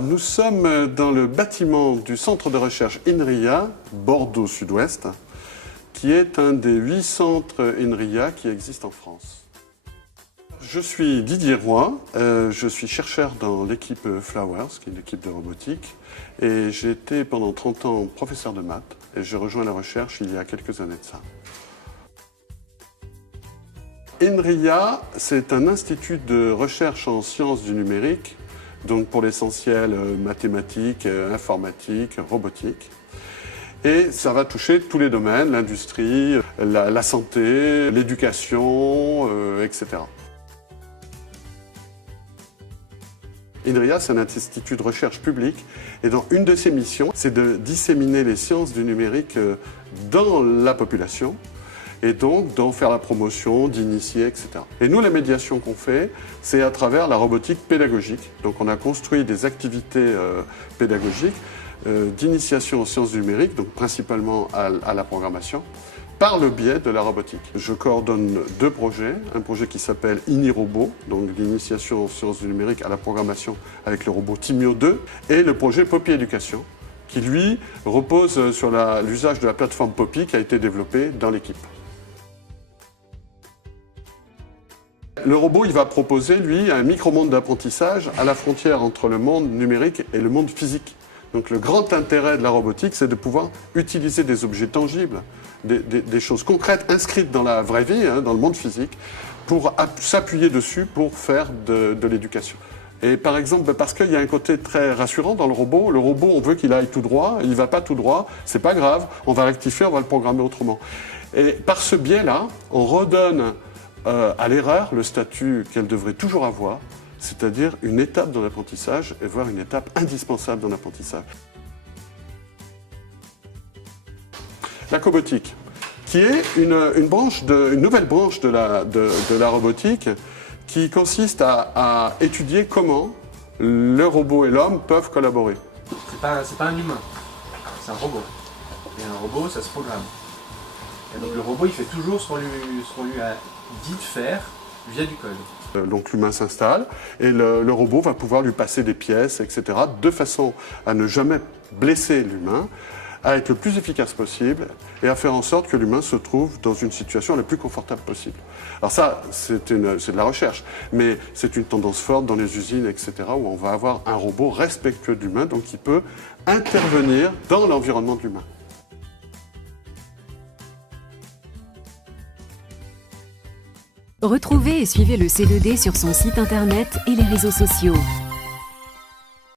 Nous sommes dans le bâtiment du centre de recherche INRIA, Bordeaux Sud-Ouest, qui est un des 8 centres INRIA qui existent en France. Je suis Didier Roy, je suis chercheur dans l'équipe Flowers, qui est l'équipe de robotique, et j'ai été pendant 30 ans professeur de maths, et j'ai rejoint la recherche il y a quelques années de ça. INRIA, c'est un institut de recherche en sciences du numérique, donc pour l'essentiel mathématiques, informatique, robotique. Et ça va toucher tous les domaines, l'industrie, la santé, l'éducation, etc. INRIA, c'est un institut de recherche public et dans une de ses missions, c'est de disséminer les sciences du numérique dans la population et donc d'en faire la promotion, d'initier, etc. Et nous, la médiation qu'on fait, c'est à travers la robotique pédagogique. Donc on a construit des activités pédagogiques d'initiation aux sciences du numérique, donc principalement à la programmation, par le biais de la robotique. Je coordonne 2 projets, un projet qui s'appelle INIRobot, donc l'initiation aux sciences du numérique à la programmation avec le robot Timio 2, et le projet Poppy Éducation, qui lui repose sur l'usage de la plateforme Poppy qui a été développée dans l'équipe. Le robot, il va proposer, lui, un micro-monde d'apprentissage à la frontière entre le monde numérique et le monde physique. Donc le grand intérêt de la robotique, c'est de pouvoir utiliser des objets tangibles, des choses concrètes inscrites dans la vraie vie, dans le monde physique, pour s'appuyer dessus pour faire de l'éducation. Et par exemple, parce qu'il y a un côté très rassurant dans le robot, on veut qu'il aille tout droit, il ne va pas tout droit, c'est pas grave, on va rectifier, on va le programmer autrement. Et par ce biais-là, on redonne à l'erreur le statut qu'elle devrait toujours avoir, c'est-à-dire une étape dans l'apprentissage, et voire une étape indispensable dans l'apprentissage. La cobotique, qui est une nouvelle branche de la robotique, qui consiste à étudier comment le robot et l'homme peuvent collaborer. C'est pas un humain, c'est un robot. Et un robot, ça se programme. Et donc le robot, il fait toujours ce qu'on lui a dit de faire via du code. Donc l'humain s'installe et le robot va pouvoir lui passer des pièces, etc., de façon à ne jamais blesser l'humain, à être le plus efficace possible et à faire en sorte que l'humain se trouve dans une situation la plus confortable possible. Alors ça, c'est de la recherche, mais c'est une tendance forte dans les usines, etc., où on va avoir un robot respectueux de l'humain, donc qui peut intervenir dans l'environnement de l'humain. Retrouvez et suivez le C2D sur son site internet et les réseaux sociaux.